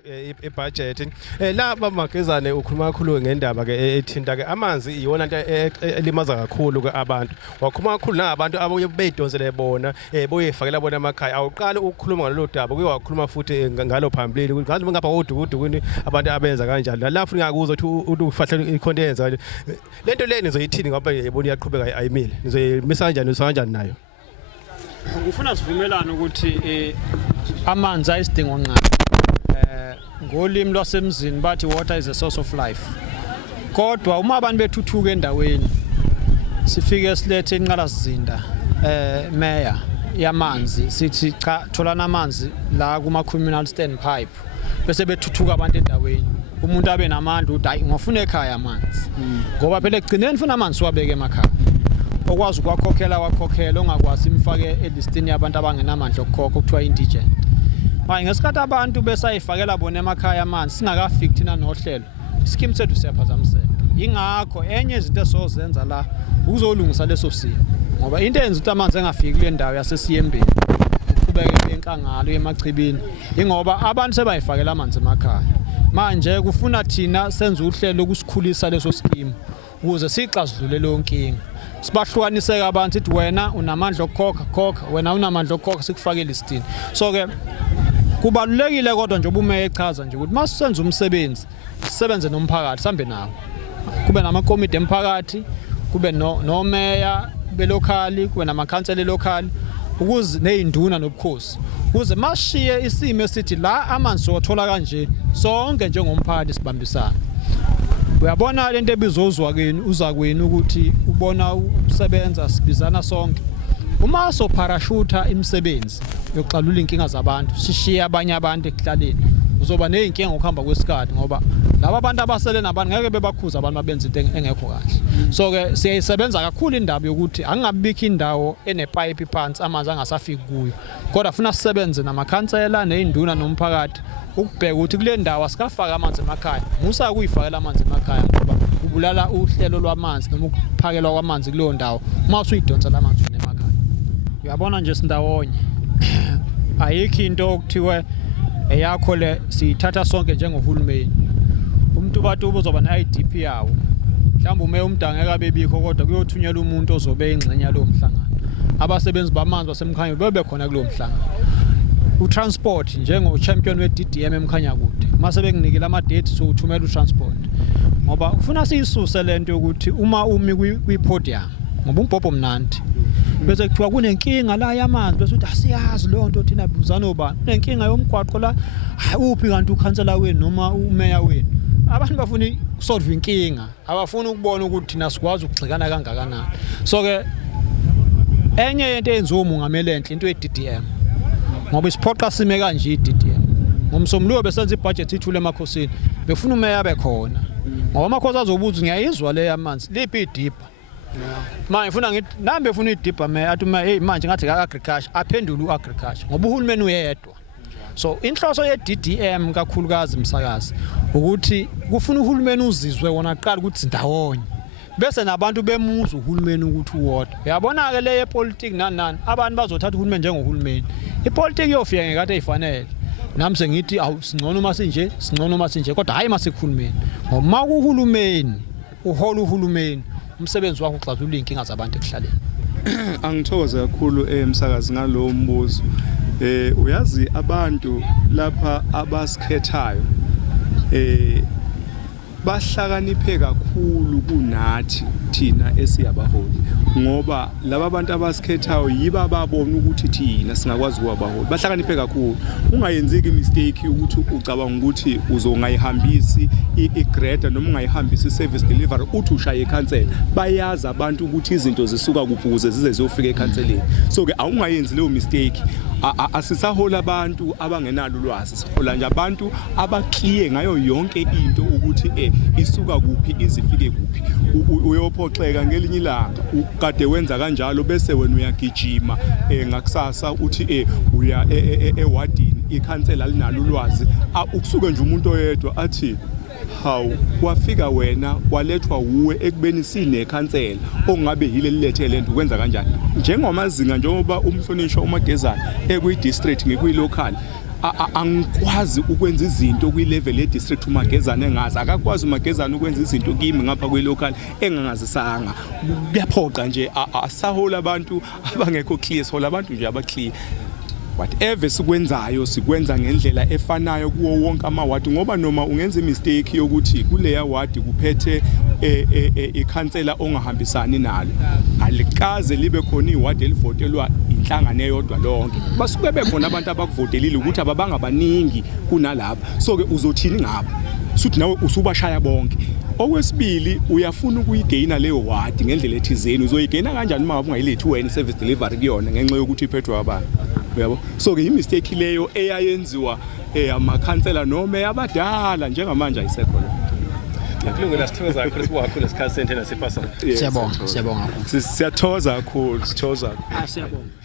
ke ibudget la baMagezane ukhuluma kakhulu ngendaba ke ethinta ke amanzi iyona into elimaza kakhulu ke abantu wakhuluma kakhulu nabantu abaye beyidonsele bona boyefakela bona emakhaya awuqala ukukhuluma ngalolu daba kuye wakhuluma futhi ngalo phambili ngathi ngapha udukudukuni abantu abenza kanjalo la futhi ngakuzwa ukuthi ufahla ikhonto yenza lento le nizoyithini ngoba yebona iyaqhubeka ayimile nizoyimisa kanjani nayo Ngifuna sivumelane ukuthi amanzi ayisidingo nqaba ngolimi lwasemzini bathi water is a source of life kodwa uma abantu bethuthuka endaweni sifike silethe inqalasizinda mayor yamanzi sithi cha tholana amanzi la kuma communal standpipe bese bethuthuka abantu endaweni umuntu abe namandla uthi hayi ngofuna ekhaya amanzi ngoba phela egcineni ufuna amanzi wabeke emakhaya okwazi ukwakhokhela ongakwazi imfake elistini yabantu abangenamandla okukhokha okuthiwa indigent manje ngesikhathi abantu besayifakela bona emakhaya amanzi singakafiki thina nohlelo ischeme sethu siyaphazamiseka ingakho enye izinto esozenza la ukuzolungisa leso simo ngoba into eyenza ukuthi amanzi engafiki kule ndawo yasesiyembeni uqhubeke enkangalo emachibini ingoba abantu sebayifakela amanzi emakhaya manje kufuna thina senze uhlelo lokusikhulisa leso scheme ukuze sixazulule lo nkinga sibahlukaniseke abantu sithi wena unamandla okukhokha wena unamandla okukhokha sikufakele isitini so ke kubalulekile kodwa nje ubume echaza nje ukuthi masisenza umsebenzi sisebenze nomphakathi sambe nawo kube namakomiti emphakathi kube no mayor belokali kube namakhansela lokali ukuze nezinduna nobukhosi ukuze mashiye isimo esithi la amanzi sothola kanje sonke njengomphakathi sibambisana uyabona lento ebizozwa kini uza kwini ukuthi ubona usebenza sibizana sonke uma so parachute imisebenzi yokuxalula inkinga zabantu sishiya abanye abantu ekuhlaleni uzoba nezinkinga ngokuhamba kwesikhathi ngoba laba abantu abasele nabantu ngeke bebakhuza abantu abenza into engekho kahle so ke siyayisebenza kakhulu indaba yokuthi angabikho indawo enepipe phansi amanzi angasafiki kuyo kodwa funa sisebenze namakhansela nezinduna nomphakathi ukubheka ukuthi kule ndawo asikafaka amanzi emakhaya musa kuyifakela amanzi emakhaya ngoba ubulala uhlelo lwamanzi noma ukuphakelwa kwamanzi kuleyo ndawo uma usuyidonsa lamanzi emakhaya uyabona nje sindawonye ayikho into okuthiwe eyakho le sithatha sonke njengohulumeni umuntu bathi ubuzoba ne-IDP yawo mhlawumbe ume umdangeka bebikho kodwa kuyothunyelwa umuntu ozobe ingxenye lo mhlangano abasebenzi bamanzi basemkhanya bebe khona kulo mhlangano utransport njengo champion we-DDM emkhanya kude mase benginikile ama-date so uthumela utransport ngoba ufuna siyisuse lento ukuthi uma umi kwi-podium ngoba umbhobho mnandi bese kuthiwa kunenkinga la yamanzi bese uthi asiyazi leyo nto thina buzana obani kunenkinga yomgwaqo la uphi kanti ukhansela wenu noma umeya wenu abantu bafuna ukusolve inkinga abafuna ukubona ukuthi thina sikwazi ukugxikana kangakanani so ke enye into eyenziwa umongameli enhle into ye-DDM ngoba isiphoqa sime kanje i-DDM ngomsombuluko besenza ibudget ithule emakhosini befuna umeya abe khona ngoba amakhosi azobuza ngiyayizwa le yamanzi liphi idipha manje ngifuna ngithi nambe ufuna idipha athi hey manje ngathi agriculture aphendule uagriculture ngoba uhulumeni uyedwa so inhloso ye-DDM kakhulukazi umsakazi ukuthi kufuna uhulumeni uzizwe wona qala ukuthi ndawonye bese nabantu bemuza uhulumeni ukuthi uwodwa uyabona ke le yepolitiki nani abantu bazothatha uhulumeni njengohulumeni ipolitiki yofika ngekade eyifanele nami sengithi awu singcono masinje kodwa hayi masikuhulumeni ngoba makuhulumeni uhola uhulumeni umsebenzi wakho uxazulula inkinga zabantu ekuhlaleni angithokoze kakhulu emsakazi ngalo mbuzo uyazi abantu lapha abasikhethayo bahlakaniphe kakhulu kunathi thina esiyabaholi ngoba laba abantu abasikhethayo yiba babona ukuthi thina singakwazi ukubaholi bahlakaniphe kakhulu ungayenzeki mistake ukuthi ucabanga ukuthi uzongayihambisi igrade noma ungayihambisi service delivery uthi ushaye ikhansela bayazi abantu ukuthi izinto zisuka kuphuze zize ziyofika ekhanseleni so ke awungayenzi leyo mistake asisahola abantu abangenalo ulwazi sihola nje abantu abakliye ngayo yonke into ukuthi isuka kuphi izifike kuphi uyophoxeka ngelinye ilanga ukade wenza kanjalo bese wena uyagijima ngakusasa uthi uya ewadini ikhansela linalo ulwazi ukusuka nje umuntu oyedwa athi hawu wafika wena walethwa uwe ekubeni sinekhansela ongabe yile lilethe lento ukwenza kanjani njengomazinga njengoba umhlonishwa uMagezane ekwi district ngekuyi local angikwazi ukwenza izinto kwi-level ye-district uMagezane engazi akakwazi uMagezane ukwenza izinto kimi ngapha kwe-local engangazisanga kuyaphoqa nje asahola abantu abangekho clear sihola abantu nje aba-clear whatever sikwenzayo sikwenza ngendlela efanayo kuwo wonke amawadi ngoba noma ungenza imistake yokuthi kuleya wadi kuphethe ikhansela ongahambisani nalo alikaze libe khona iwadi elivotelwa inhlangano eyodwa lonke basuke bekhona abantu abakuvotelile ukuthi ababangabaningi kunalapha so ke uzothini ngapha suthi nawe usubashaya bonke okwesibili uyafuna ukuyigaina leyo wadi ngendlela ethizeni uzoyigaina kanjani uma ungayilethi wena service delivery kuyona ngenxa yokuthi iphethwe abantu uyabo so ke imistake leyo eyayenziwa amakhansela noma eyabadala njengamanje ayisekho lo Kulungile sithokoza kakhulu sibuka lesikhathi sentena sipasa. Siyabonga kakhulu. Siyathokoza kakhulu sithokoza. Siyabonga.